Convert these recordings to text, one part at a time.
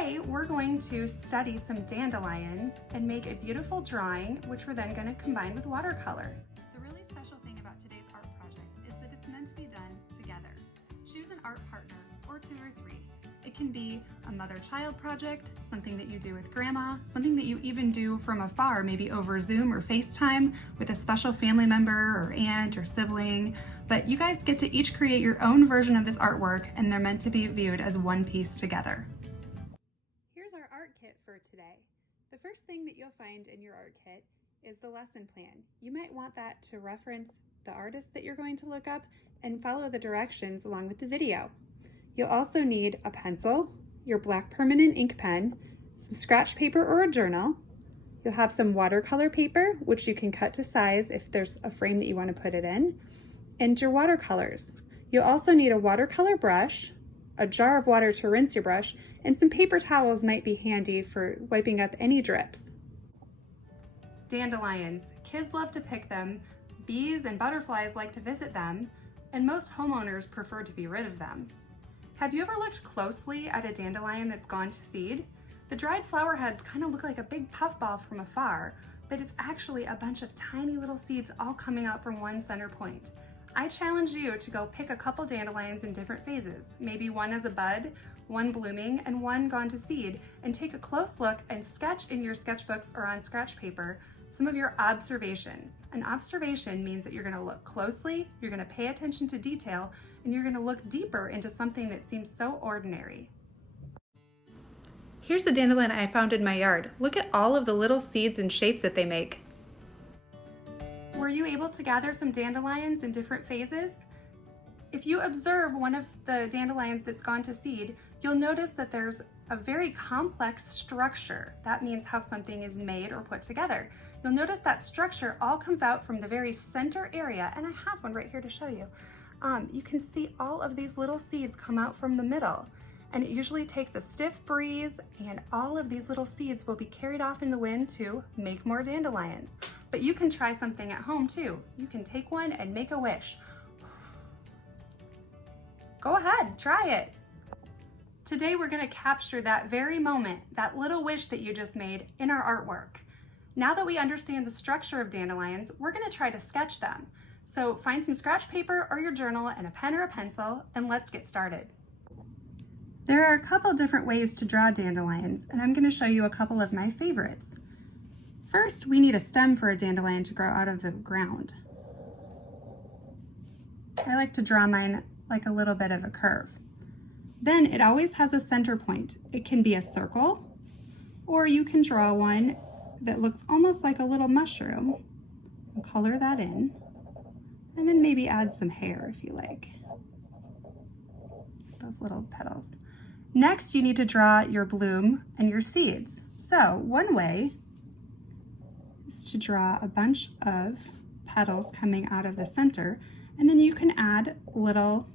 Today, we're going to study some dandelions and make a beautiful drawing, which we're then going to combine with watercolor. The really special thing about today's art project is that it's meant to be done together. Choose an art partner, or 2 or 3. It can be a mother-child project, something that you do with grandma, something that you even do from afar, maybe over Zoom or FaceTime with a special family member or aunt or sibling. But you guys get to each create your own version of this artwork, and they're meant to be viewed as one piece together. Here's our art kit for today. The first thing that you'll find in your art kit is the lesson plan. You might want that to reference the artist that you're going to look up and follow the directions along with the video. You'll also need a pencil, your black permanent ink pen, some scratch paper or a journal. You'll have some watercolor paper, which you can cut to size if there's a frame that you want to put it in, and your watercolors. You'll also need a watercolor brush, a jar of water to rinse your brush, and some paper towels might be handy for wiping up any drips. Dandelions. Kids love to pick them, bees and butterflies like to visit them, and most homeowners prefer to be rid of them. Have you ever looked closely at a dandelion that's gone to seed? The dried flower heads kind of look like a big puffball from afar, but it's actually a bunch of tiny little seeds all coming out from one center point. I challenge you to go pick a couple dandelions in different phases, maybe one as a bud, one blooming, and one gone to seed, and take a close look and sketch in your sketchbooks or on scratch paper some of your observations. An observation means that you're going to look closely, you're going to pay attention to detail, and you're going to look deeper into something that seems so ordinary. Here's the dandelion I found in my yard. Look at all of the little seeds and shapes that they make. Were you able to gather some dandelions in different phases? If you observe one of the dandelions that's gone to seed, you'll notice that there's a very complex structure. That means how something is made or put together. You'll notice that structure all comes out from the very center area, and I have one right here to show you. You can see all of these little seeds come out from the middle, and it usually takes a stiff breeze, and all of these little seeds will be carried off in the wind to make more dandelions. But you can try something at home too. You can take one and make a wish. Go ahead, try it. Today we're going to capture that very moment, that little wish that you just made, in our artwork. Now that we understand the structure of dandelions, we're going to try to sketch them. So find some scratch paper or your journal and a pen or a pencil, and let's get started. There are a couple different ways to draw dandelions, and I'm going to show you a couple of my favorites. First, we need a stem for a dandelion to grow out of the ground. I like to draw mine like a little bit of a curve. Then it always has a center point. It can be a circle, or you can draw one that looks almost like a little mushroom and color that in, and then maybe add some hair if you like. Those little petals. Next, you need to draw your bloom and your seeds. So one way is to draw a bunch of petals coming out of the center, and then you can add little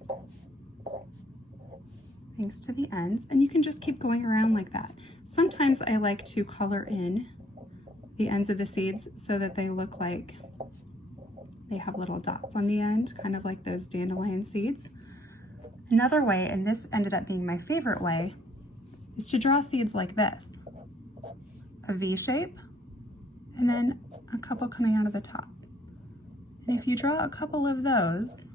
things to the ends, and you can just keep going around like that. Sometimes I like to color in the ends of the seeds so that they look like they have little dots on the end, kind of like those dandelion seeds. Another way, and this ended up being my favorite way, is to draw seeds like this. A V shape, and then a couple coming out of the top. And if you draw a couple of those,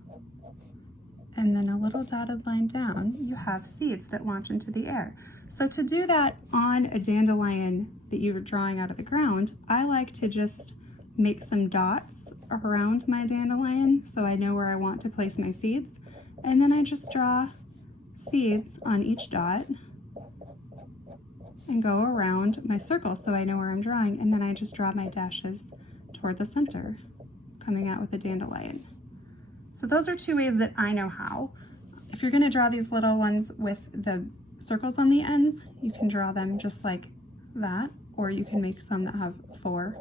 and then a little dotted line down, you have seeds that launch into the air. So to do that on a dandelion that you're drawing out of the ground, I like to just make some dots around my dandelion so I know where I want to place my seeds. And then I just draw seeds on each dot and go around my circle so I know where I'm drawing. And then I just draw my dashes toward the center, coming out with a dandelion. So those are 2 ways that I know how. If you're going to draw these little ones with the circles on the ends, you can draw them just like that, or you can make some that have 4,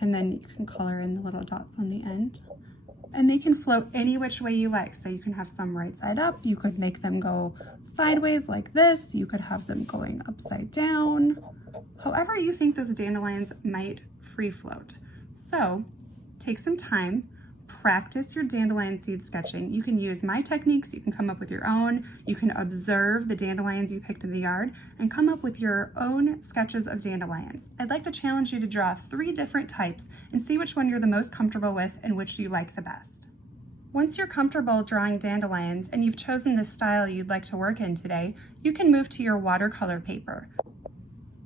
and then you can color in the little dots on the end. And they can float any which way you like. So you can have some right side up, you could make them go sideways like this, you could have them going upside down. However you think those dandelions might free float. So take some time, practice your dandelion seed sketching. You can use my techniques, you can come up with your own, you can observe the dandelions you picked in the yard and come up with your own sketches of dandelions. I'd like to challenge you to draw 3 different types and see which one you're the most comfortable with and which you like the best. Once you're comfortable drawing dandelions and you've chosen the style you'd like to work in today, you can move to your watercolor paper.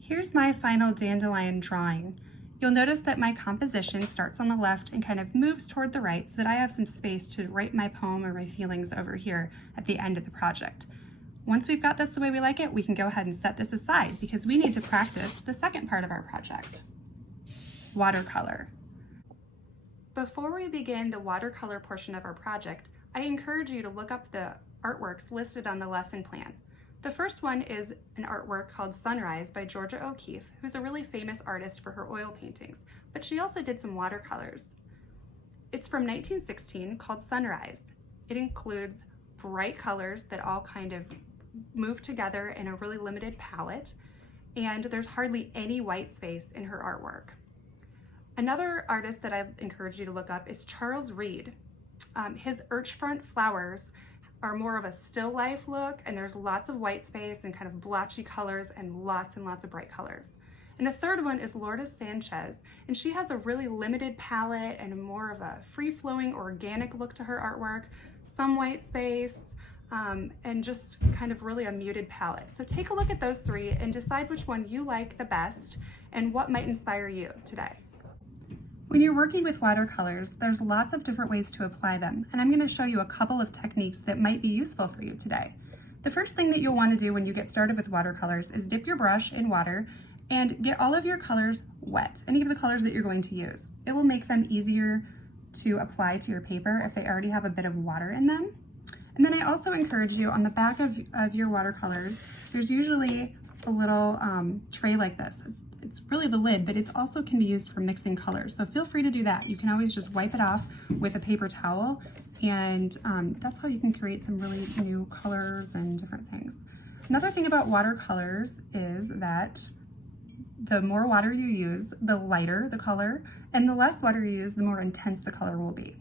Here's my final dandelion drawing. You'll notice that my composition starts on the left and kind of moves toward the right so that I have some space to write my poem or my feelings over here at the end of the project. Once we've got this the way we like it, we can go ahead and set this aside because we need to practice the second part of our project, watercolor. Before we begin the watercolor portion of our project, I encourage you to look up the artworks listed on the lesson plan. The first one is an artwork called Sunrise by Georgia O'Keeffe, who's a really famous artist for her oil paintings, but she also did some watercolors. It's from 1916 called Sunrise. It includes bright colors that all kind of move together in a really limited palette, and there's hardly any white space in her artwork. Another artist that I encourage you to look up is Charles Reed. His Urchfront Flowers are more of a still life look, and there's lots of white space and kind of blotchy colors and lots of bright colors. And a third one is Lourdes Sanchez, and she has a really limited palette and more of a free-flowing organic look to her artwork, some white space, and just kind of really a muted palette. So take a look at those 3 and decide which one you like the best and what might inspire you today. When you're working with watercolors, there's lots of different ways to apply them, and I'm going to show you a couple of techniques that might be useful for you today. The first thing that you'll want to do when you get started with watercolors is dip your brush in water and get all of your colors wet, any of the colors that you're going to use. It will make them easier to apply to your paper if they already have a bit of water in them. And then I also encourage you, on the back of your watercolors, there's usually a little tray like this. It's really the lid, but it also can be used for mixing colors. So feel free to do that. You can always just wipe it off with a paper towel, and that's how you can create some really new colors and different things. Another thing about watercolors is that the more water you use, the lighter the color, and the less water you use, the more intense the color will be.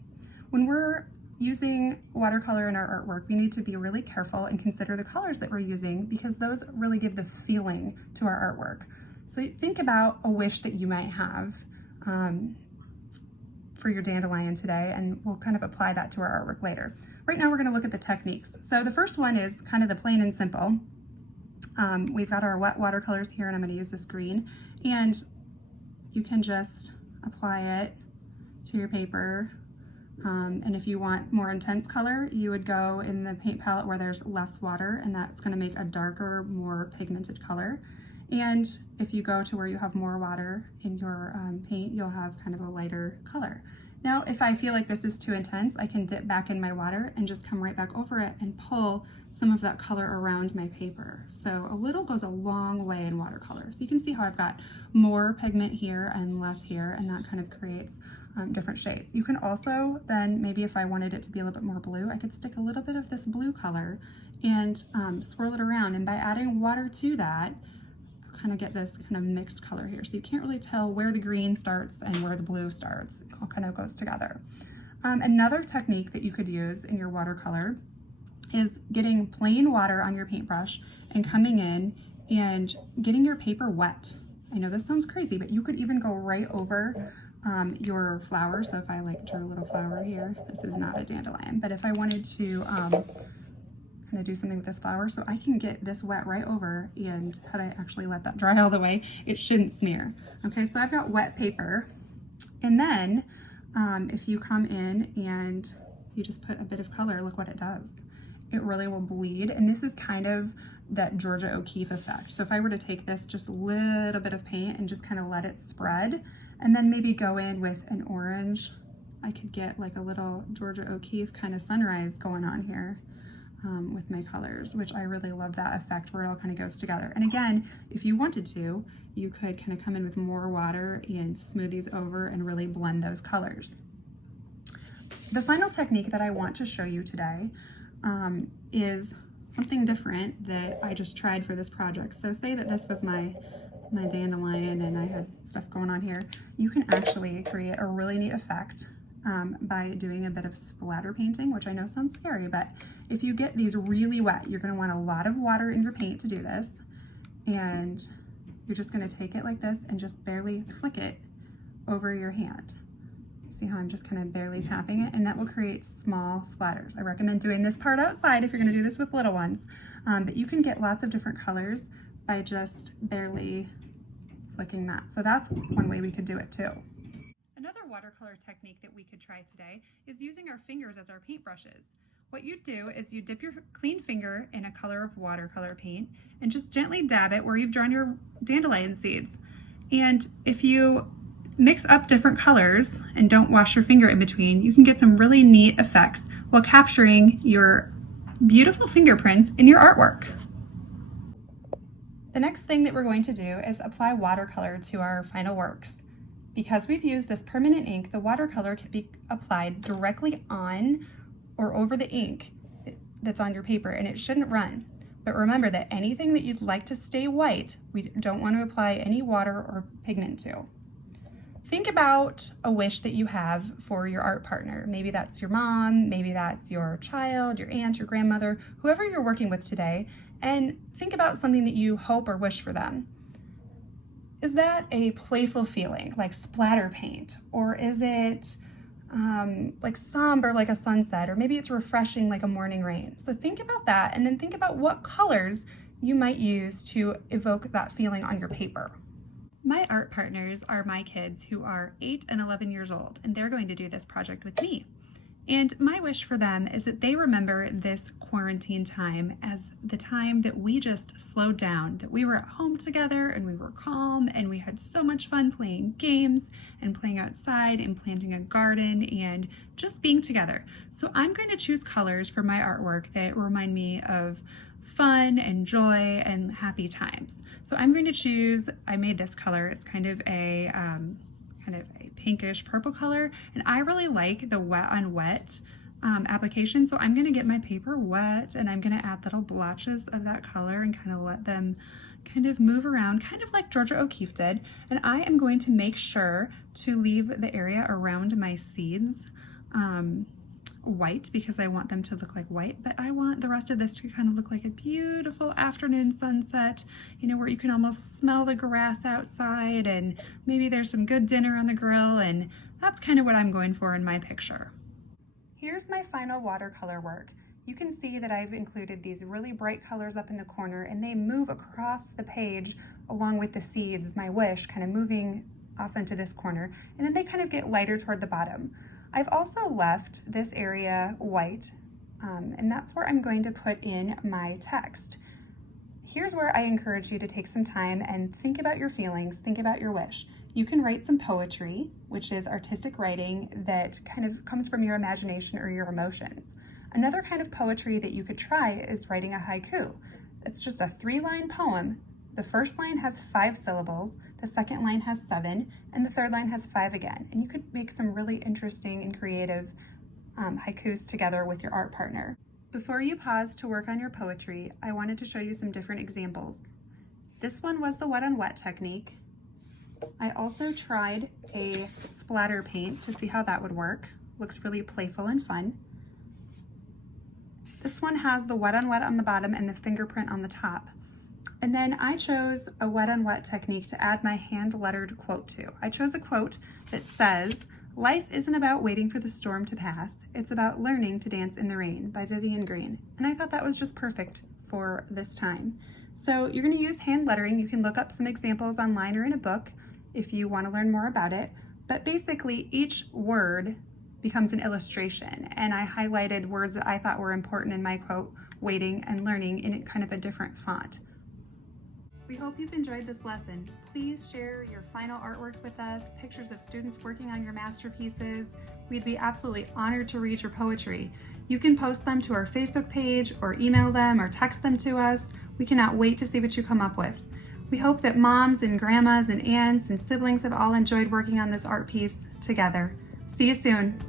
When we're using watercolor in our artwork, we need to be really careful and consider the colors that we're using because those really give the feeling to our artwork. So think about a wish that you might have for your dandelion today, and we'll kind of apply that to our artwork later. Right now we're going to look at the techniques. So the first one is kind of the plain and simple. We've got our wet watercolors here, and I'm going to use this green, and you can just apply it to your paper. And if you want more intense color, you would go in the paint palette where there's less water, and that's going to make a darker, more pigmented color. And if you go to where you have more water in your paint, you'll have kind of a lighter color. Now, if I feel like this is too intense, I can dip back in my water and just come right back over it and pull some of that color around my paper. So a little goes a long way in watercolor. So you can see how I've got more pigment here and less here, and that kind of creates different shades. You can also then, maybe if I wanted it to be a little bit more blue, I could stick a little bit of this blue color and swirl it around. And by adding water to that, kind of get this kind of mixed color here. So you can't really tell where the green starts and where the blue starts. It all kind of goes together. Another technique that you could use in your watercolor is getting plain water on your paintbrush and coming in and getting your paper wet. I know this sounds crazy, but you could even go right over your flower. So if I drew a little flower here, this is not a dandelion, but if I wanted to kind of do something with this flower, so I can get this wet right over, and had I actually let that dry all the way, it shouldn't smear. Okay, so I've got wet paper, and then if you come in and you just put a bit of color, look what it does. It really will bleed, and this is kind of that Georgia O'Keeffe effect. So if I were to take this just a little bit of paint and just kind of let it spread, and then maybe go in with an orange, I could get like a little Georgia O'Keeffe kind of sunrise going on here. With my colors, which I really love that effect where it all kind of goes together. And again, if you wanted to, you could kind of come in with more water and smooth these over and really blend those colors. The final technique that I want to show you today is something different that I just tried for this project. So say that this was my dandelion and I had stuff going on here. You can actually create a really neat effect by doing a bit of splatter painting, which I know sounds scary, but if you get these really wet, you're gonna want a lot of water in your paint to do this. And you're just gonna take it like this and just barely flick it over your hand. See how I'm just kind of barely tapping it, and that will create small splatters. I recommend doing this part outside if you're gonna do this with little ones, but you can get lots of different colors by just barely flicking that. So that's one way we could do it too. Another watercolor technique that we could try today is using our fingers as our paintbrushes. What you do is you dip your clean finger in a color of watercolor paint and just gently dab it where you've drawn your dandelion seeds. And if you mix up different colors and don't wash your finger in between, you can get some really neat effects while capturing your beautiful fingerprints in your artwork. The next thing that we're going to do is apply watercolor to our final works. Because we've used this permanent ink, the watercolor can be applied directly on or over the ink that's on your paper, and it shouldn't run. But remember that anything that you'd like to stay white, we don't want to apply any water or pigment to. Think about a wish that you have for your art partner. Maybe that's your mom, maybe that's your child, your aunt, your grandmother, whoever you're working with today, and think about something that you hope or wish for them. Is that a playful feeling, like splatter paint? Or is it like somber, like a sunset? Or maybe it's refreshing, like a morning rain. So think about that, and then think about what colors you might use to evoke that feeling on your paper. My art partners are my kids who are 8 and 11 years old, and they're going to do this project with me. And my wish for them is that they remember this quarantine time as the time that we just slowed down, that we were at home together and we were calm and we had so much fun playing games and playing outside and planting a garden and just being together. So I'm going to choose colors for my artwork that remind me of fun and joy and happy times. So I'm going to choose, I made this color, it's kind of a pinkish purple color, and I really like the wet on wet application. So I'm going to get my paper wet and I'm going to add little blotches of that color and kind of let them kind of move around, kind of like Georgia O'Keeffe did. And I am going to make sure to leave the area around my seeds white because I want them to look like white, but I want the rest of this to kind of look like a beautiful afternoon sunset, you know, where you can almost smell the grass outside and maybe there's some good dinner on the grill, and that's kind of what I'm going for in my picture. Here's my final watercolor work. You can see that I've included these really bright colors up in the corner, and they move across the page along with the seeds, my wish, kind of moving off into this corner, and then they kind of get lighter toward the bottom. I've also left this area white, and that's where I'm going to put in my text. Here's where I encourage you to take some time and think about your feelings, think about your wish. You can write some poetry, which is artistic writing that kind of comes from your imagination or your emotions. Another kind of poetry that you could try is writing a haiku. It's just a 3-line poem. The first line has 5 syllables, the second line has 7, and the third line has 5 again. And you could make some really interesting and creative haikus together with your art partner. Before you pause to work on your poetry, I wanted to show you some different examples. This one was the wet on wet technique. I also tried a splatter paint to see how that would work. Looks really playful and fun. This one has the wet on the bottom and the fingerprint on the top. And then I chose a wet on wet technique to add my hand lettered quote to. I chose a quote that says, "Life isn't about waiting for the storm to pass, it's about learning to dance in the rain," by Vivian Green. And I thought that was just perfect for this time. So you're gonna use hand lettering. You can look up some examples online or in a book if you wanna learn more about it. But basically each word becomes an illustration, and I highlighted words that I thought were important in my quote, waiting and learning, in kind of a different font. We hope you've enjoyed this lesson. Please share your final artworks with us, pictures of students working on your masterpieces. We'd be absolutely honored to read your poetry. You can post them to our Facebook page or email them or text them to us. We cannot wait to see what you come up with. We hope that moms and grandmas and aunts and siblings have all enjoyed working on this art piece together. See you soon.